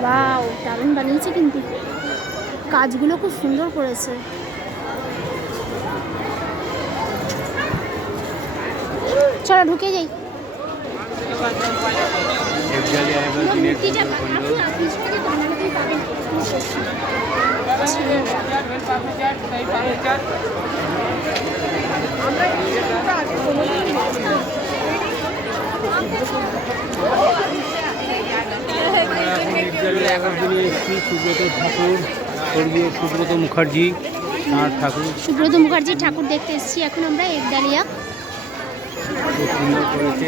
Wow, দারুণ বানিয়েছে কিন্তু, কাজগুলো খুব সুন্দর করেছে। চলো ঢুকে যাই। সুব্রত ঠাকুর, স্বর্গীয় সুব্রত মুখার্জি তাঁর ঠাকুর। সুব্রত মুখার্জির ঠাকুর দেখতে এসেছি এখন আমরা একডালিয়া। খুব সুন্দর করেছে,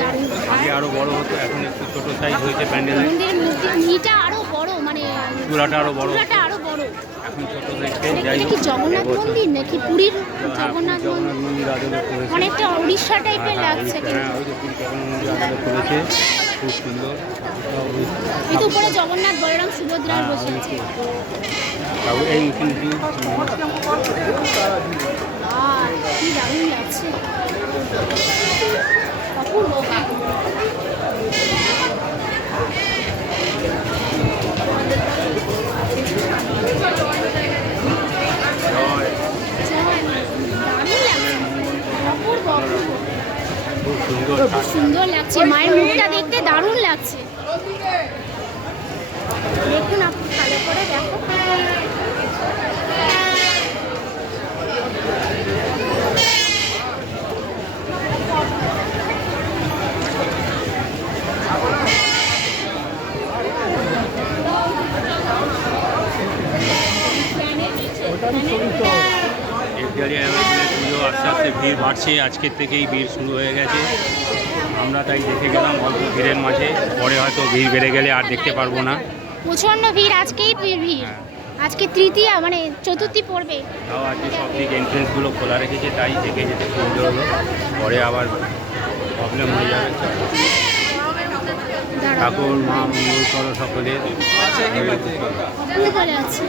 আগে আরো বড় হতো, এখন একটু ছোট সাইজ হয়েছে প্যান্ডেলের। মন্দিরের মূর্তিটা আরো বড়, মানে চূড়াটা আরো বড়, চূড়াটা আরো বড়। এখন ছোট দেখতে। এটা কি জগন্নাথ মন্দির নাকি পুরীর জগন্নাথ মন্দির আদলে করেছে, অনেকটা উড়িষ্যা টাইপের লাগছে হ্যাঁ ওই যে পুরী জগন্নাথ মন্দির আদলে করেছে, খুব সুন্দর। এই তো উপরে জগন্নাথ বলরাম সুভদ্রা বসে আছে। এই মুখোমুখি কি দারুণ লাগছে, অপূর্ব। খুব সুন্দর লাগছে, মায়ের মুখটা দেখতে দারুণ লাগছে। দেখুন আপনি ভালো করে দেখো। পুজো আস্তে আস্তে ভিড় বাড়ছে, আজকের থেকেই ভিড় শুরু হয়ে গেছে। আমরা তাই দেখে গেলাম অল্প ভিড়ের মাঝে, পরে হয়তো ভিড় বেড়ে গেলে আর দেখতে পারবো না। প্রচণ্ড ভিড়, আজকেই ভিড়। আজকে তৃতীয়া, মানে চতুর্থী পড়বে। তাও আজকে সব দিক এন্ট্রেন্সগুলো খোলা রেখেছে, তাই দেখে যেতে সুন্দর হলো, পরে আবার প্রবলেম হয়ে যাবে। ঠাকুর মা মঙ্গল করো সকলে। আছে